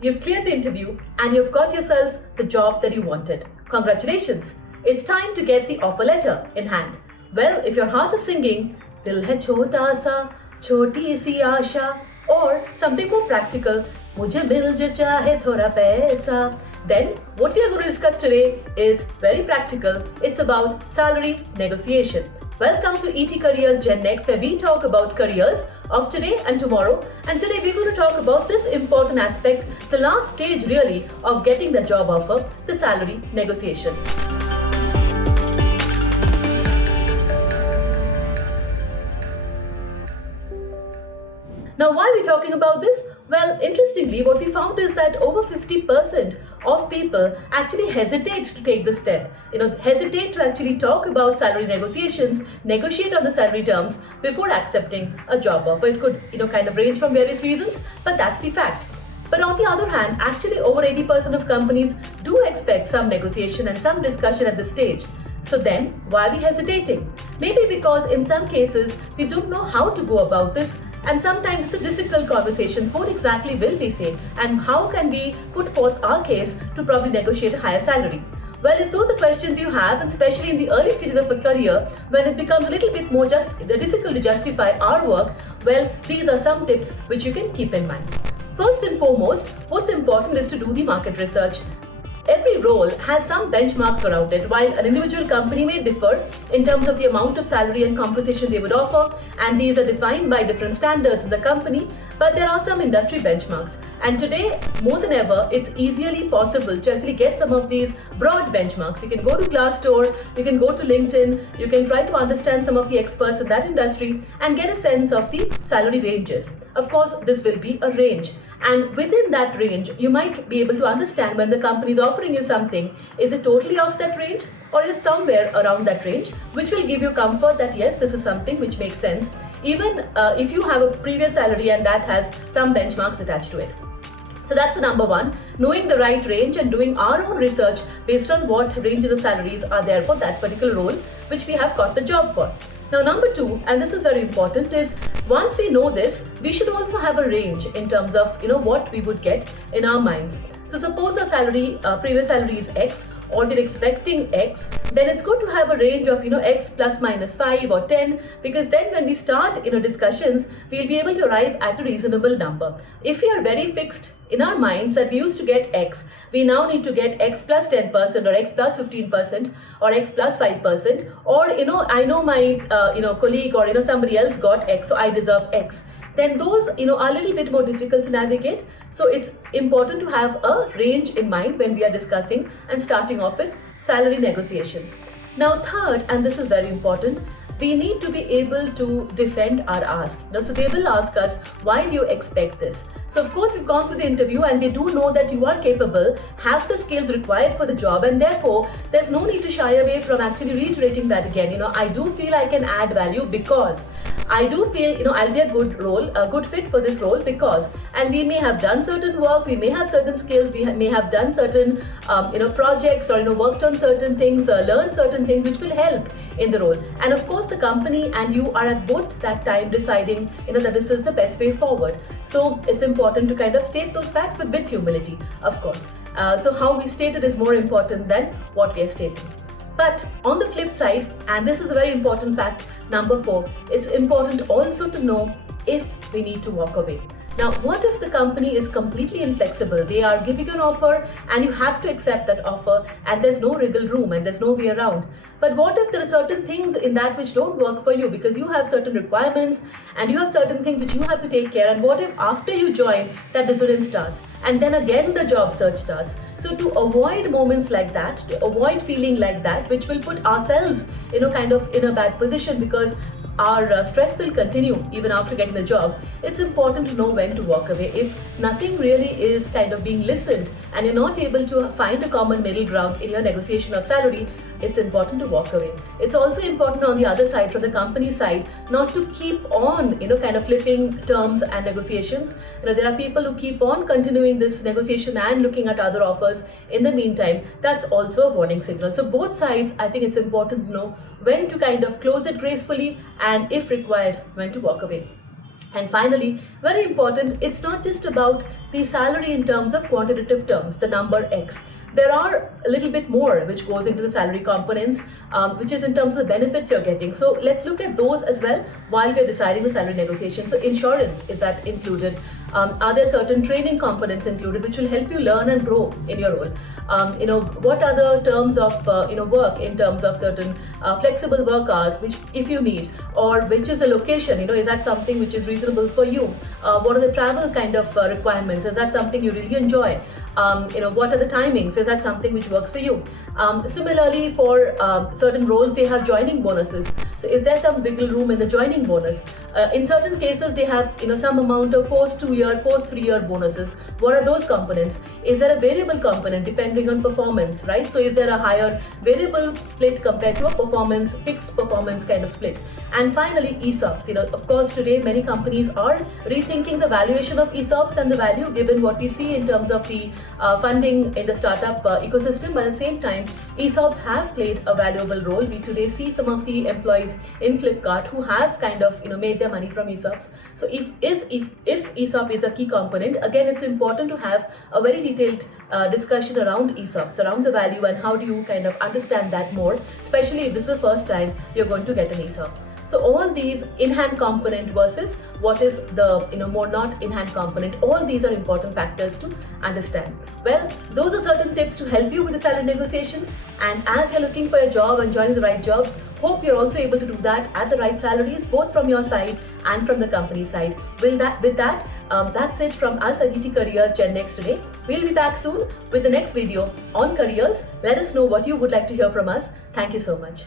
you've cleared the interview and you've got yourself the job that you wanted. Congratulations! It's time to get the offer letter in hand. Well, if your heart is singing, Dil hai chota sa, choti si aasha, or something more practical, Mujhe mil je chahe thoda paisa, then what we are going to discuss today is very practical. It's about salary negotiation. Welcome to ET Careers GenNext, where we talk about careers of today and tomorrow. And today we're going to talk about this important aspect, the last stage really of getting the job offer, the salary negotiation. Now, why are we talking about this? Well, interestingly, what we found is that over 50% of people actually hesitate to take the step, hesitate to actually talk about salary negotiations, negotiate on the salary terms before accepting a job offer. It could, kind of range from various reasons, but that's the fact. But on the other hand, actually over 80% of companies do expect some negotiation and some discussion at this stage. So then, why are we hesitating? Maybe because in some cases, we don't know how to go about this, and sometimes it's a difficult conversation. What exactly will we say, and how can we put forth our case to probably negotiate a higher salary? Well, if those are questions you have, and especially in the early stages of a career, when it becomes a little bit more difficult to justify our work, well, these are some tips which you can keep in mind. First and foremost, what's important is to do the market research. Every role has some benchmarks around it. While an individual company may differ in terms of the amount of salary and compensation they would offer, and these are defined by different standards in the company, but there are some industry benchmarks. And today, more than ever, it's easily possible to actually get some of these broad benchmarks. You can go to Glassdoor, you can go to LinkedIn, you can try to understand some of the experts in that industry and get a sense of the salary ranges. Of course, this will be a range. And within that range, you might be able to understand when the company is offering you something, is it totally off that range or is it somewhere around that range, which will give you comfort that yes, this is something which makes sense, even if you have a previous salary and that has some benchmarks attached to it. So that's the number one, knowing the right range and doing our own research based on what ranges of salaries are there for that particular role which we have got the job for. Now, number two, and this is very important, is once we know this, we should also have a range in terms of what we would get in our minds. So suppose our salary, previous salary is X, or we're expecting X, then it's good to have a range of X plus minus 5 or 10, because then when we start discussions, we'll be able to arrive at a reasonable number. If we are very fixed in our minds that we used to get X, we now need to get X plus 10% or X plus 15% or X plus 5%, or I know my colleague or somebody else got X, so I deserve X. Then those are a little bit more difficult to navigate. So it's important to have a range in mind when we are discussing and starting off with salary negotiations. Now third, and this is very important, we need to be able to defend our ask. So they will ask us, why do you expect this? So of course, you've gone through the interview and they do know that you are capable, have the skills required for the job, and therefore there's no need to shy away from actually reiterating that again. I do feel I can add value because I do feel I'll be a good fit for this role because, and we may have done certain work, we may have certain skills, we may have done certain projects or worked on certain things, learned certain things which will help in the role. And of course, the company and you are at both that time deciding that this is the best way forward. So it's important to kind of state those facts, but with humility, of course. So how we state it is more important than what we are stating. But on the flip side, and this is a very important fact, number 4, it's important also to know if we need to walk away. Now, what if the company is completely inflexible? They are giving you an offer and you have to accept that offer and there's no wriggle room and there's no way around. But what if there are certain things in that which don't work for you because you have certain requirements and you have certain things which you have to take care of? And what if after you join, that resilience starts and then again the job search starts? So to avoid moments like that, to avoid feeling like that, which will put ourselves kind of in a bad position because our stress will continue even after getting the job, it's important to know when to walk away. If nothing really is kind of being listened and you're not able to find a common middle ground in your negotiation of salary, it's important to walk away. It's also important on the other side, from the company side, not to keep on, kind of flipping terms and negotiations. There are people who keep on continuing this negotiation and looking at other offers in the meantime. That's also a warning signal. So both sides, I think it's important to know when to kind of close it gracefully and if required, when to walk away. And finally, very important, it's not just about the salary in terms of quantitative terms, the number X. There are a little bit more which goes into the salary components, which is in terms of the benefits you're getting. So let's look at those as well while we're deciding the salary negotiation. So insurance, is that included? Are there certain training components included which will help you learn and grow in your role? What are the terms of work in terms of certain flexible work hours, which if you need, or which is a location, is that something which is reasonable for you? What are the travel kind of requirements? Is that something you really enjoy? What are the timings? Is that something which works for you? Similarly, for certain roles, they have joining bonuses. So is there some wiggle room in the joining bonus? In certain cases, they have some amount of post 2-year, post 3-year bonuses. What are those components? Is there a variable component depending on performance, right? So is there a higher variable split compared to a fixed performance kind of split? And finally, ESOPs. Of course, today many companies are rethinking the valuation of ESOPs and the value given what we see in terms of the funding in the startup ecosystem. But at the same time, ESOPs have played a valuable role. We today see some of the employees in Flipkart who have kind of made their money from ESOPs. So if ESOP is a key component, again it's important to have a very detailed discussion around ESOPs, around the value and how do you kind of understand that more, especially if this is the first time you're going to get an ESOP. So all these in-hand component versus what is the more not in-hand component, all these are important factors to understand. Well, those are certain tips to help you with the salary negotiation. And as you're looking for a job and joining the right jobs, hope you're also able to do that at the right salaries, both from your side and from the company side. That's it from us at Careers GenNext today. We'll be back soon with the next video on careers. Let us know what you would like to hear from us. Thank you so much.